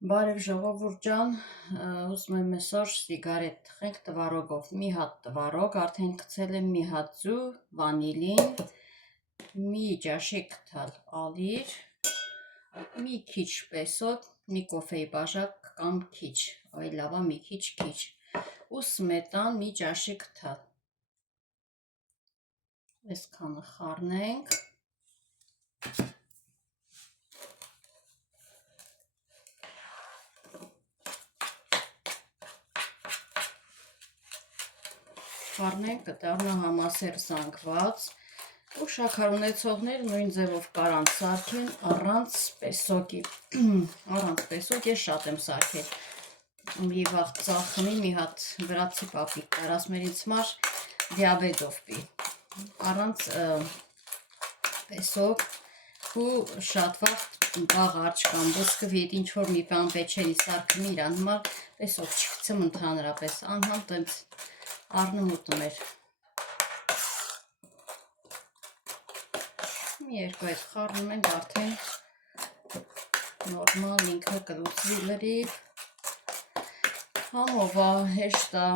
Բարև ժողովուրդ ջան, ուզում եմ այսօր սիգարետ թխենք տվարոգով, մի հատ տվարոգ, արդեն գցել եմ մի հատ ձու, վանիլին, մի ճաշիկ թալ ալիր, մի քիչ պեսոտ, մի կոֆեի բաժակ կամ քիչ, այլ լավա մի քիչ, ու սմետան մի ճաշիկ թալ, այսքանը խառնենք, խառնենք, կդառնա համասեր զանգված, ու շաքար ունեցողներ նույն ձևով կարան սարքեն առանց պեսոկի, ես շատ եմ սարքել, մի վաղ ծախնի, մի հատ վրացի պապիկ կարաս մեր ինձ մար դիաբետով պի, առանց պեսոկ ու շատ վաղ արջ կամ բսկվիտ, ինչ-որ մի բան պեչերի սարքնի իրան համար պեսոկ չգցեմ ընդհանրապես, անհամ տենց առնումուտում էր, մի երկու այդ խառնում ենք արդեն նորմալ ինքը կլուծվի լրիվ, համովա հեշտ է,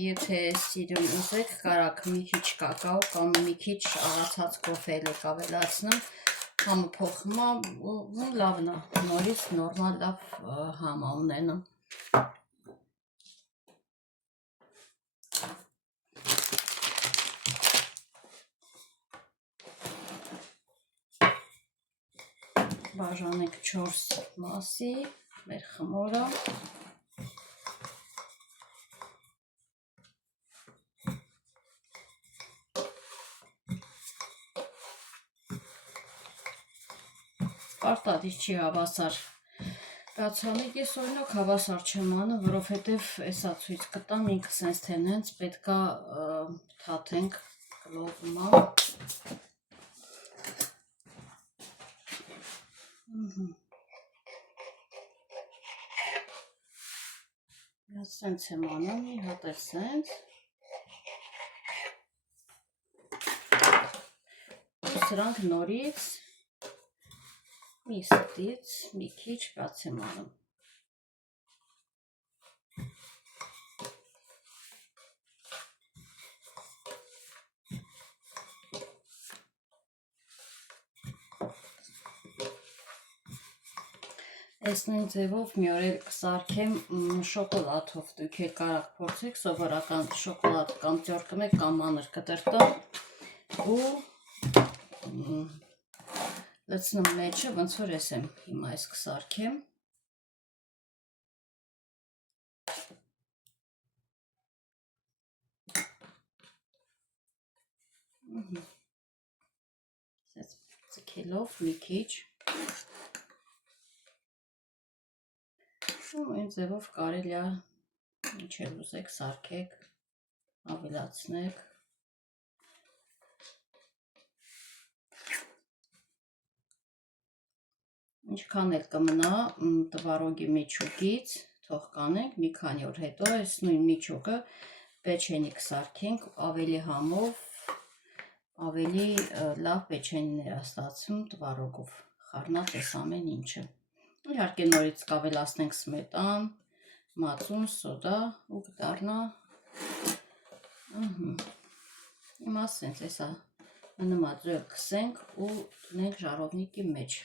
եթե սիրուն ուզեք կարաք մի քիչ կակաո կամ մի քիչ աղացած կոֆե եք ավելացնում, համը փոխում է ու լավն է, նորից նորմալ լավ համա ունենա. Բաժանենք 4 մասի մեր խմորը, պարտադիր չի հավասար կացանեք, ես օրինակ հավասար չեմ անում, որովհետև էսա ցույց կտամ ինքը սենց թե նենց պետքա թաթենք կլողմա, սենց եմ անում, մի հատ էլ սենց, ու սրանք նորից մի ստից, մի քիչ բաց եմ անում. Այս նույն ձևով մի օր էլ կսարքեմ շոկոլադով, դուք էլ կարաք փորձեք, սովորական շոկոլադ կամ ձյոր կմեք կամ մանր կտրտում ու լցնում մեջը, ոնց որ ես եմ հիմա այս կսարքեմ, ձգելով մի քիչ, ու այն ձևով կարելի է ինչ էլ ուզեք սարքեք, ավելացնեք, ինչքան էլ կմնա տվարոգի միջուկից, թող կանենք, մի քանի օր հետո այս նույն միջուկը պեչենի կսարքենք, ավելի համով, ավելի լավ պեչենիներ է ստացվում տվարոգով, խառնած այս ամեն ինչը, իհարկե նորից կավելացնենք սմետան, մածուն, սոդա ու կդառնա, հիմա սենց էսա մնում է ձյոլ կսենք ու տնենք ժարովնիկի մեջ.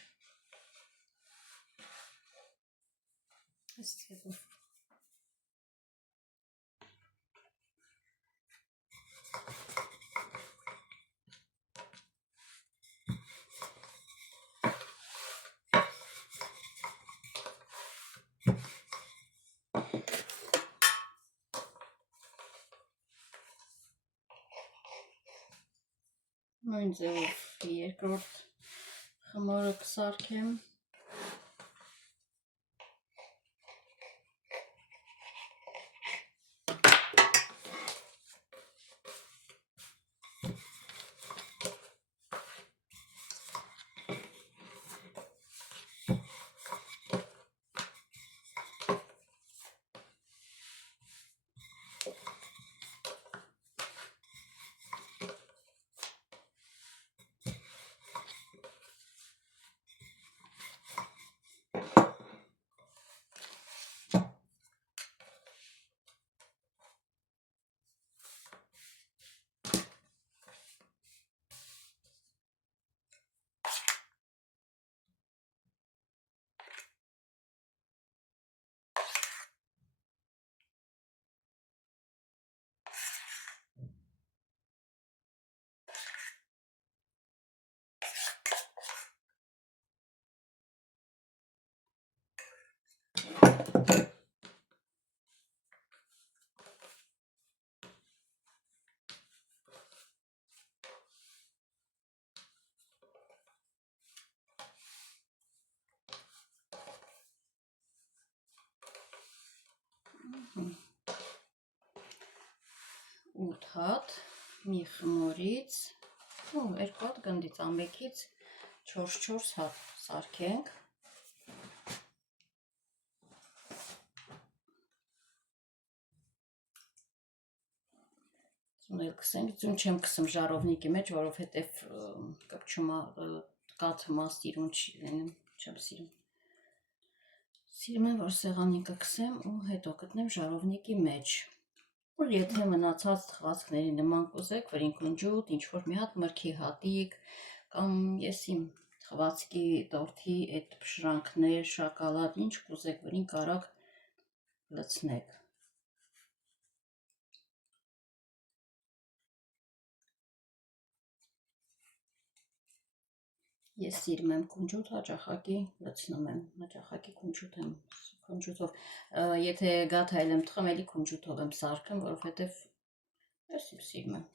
Նույն ձևով երկրորդ խմորը կսարքեմ, 8 հատ մի խմորից, երկու հատ գնդից, ամենից 4 հատ սարքենք։ Կսենք, ձուն չեմ կսում ժարովնիկի մեջ, որովհետև կպչումա կաթմա սիրուն չի լինում, չեմ սիրում։ Սիրում եմ, որ սեղանին կքսեմ ու հետո կտնեմ ժարովնիկի մեջ։ Ու եթե մնացած թխվածքների նման կուզեք, վրին կունջուտ, ինչ-որ մի հատ մրգի հատիկ, կամ ես իմ թխվածքի տորթի այդ փշրանքներ, շոկոլադ, ինչ կուզեք, վրին կարակ լցնեք։ Ես սիրում եմ կունջուտ, հաճախակի լցնում եմ, հաճախակի կունջուտով, եթե գաթայել եմ թխում, էլի կունջուտով եմ սարքում, որովհետև ես իմ սիրում եմ։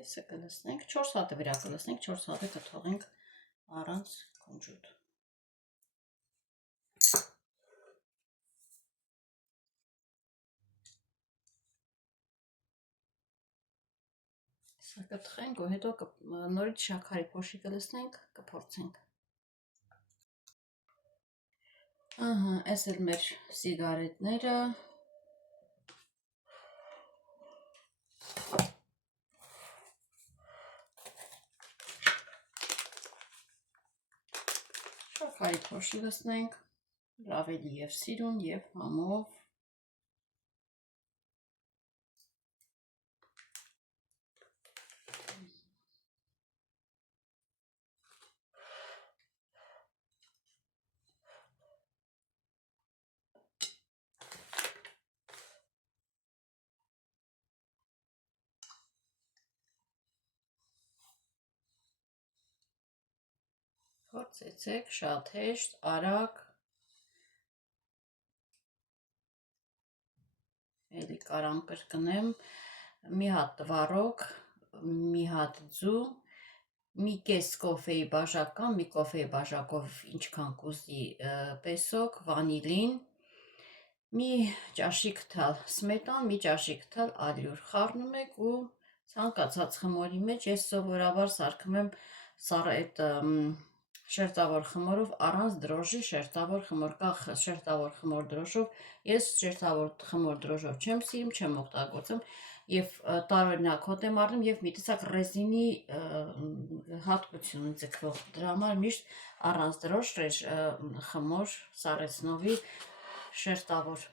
Կեսը կլցնենք, 4 հատը վրա կլցնենք, 4 հատը կթողենք առանց կունջուտ։ Սա կթխենք ու հետո նորից շաքարի փոշի կլցնենք, կփորձենք։ Ահա, այս էլ մեր սիգարետները։ Շաքարի փոշի լցնենք, ավելի եւ սիրուն եւ համով։ Փորձեցեք, շատ հեշտ, արագ։ Էլի կարամ կրկնեմ, մի հատ տվարոկ, մի հատ ձու, մի կես կոֆեի բաժակ կամ մի կոֆեի բաժակով ինչքան կուզի պեսոկ, վանիլին, մի ճաշիկ թալ սմետան, մի ճաշիկ թալ ալյուր, խառնում եք ու ցանկացած խմորի մեջ, ես սովորաբար սարքում եմ այդ շերտավոր խմորով առանց դրոժի շերտավոր խմոր, կա շերտավոր խմոր դրոշով, ես շերտավոր խմոր դրոշով չեմ սիրում, չեմ օգտագործում եւ տարօրինակ հոտ եմ առնում եւ մի տեսակ ռեզինի հատկություն ձգվող, դրա համար միշտ առանց դրոշ խմոր սառեցնովի շերտավոր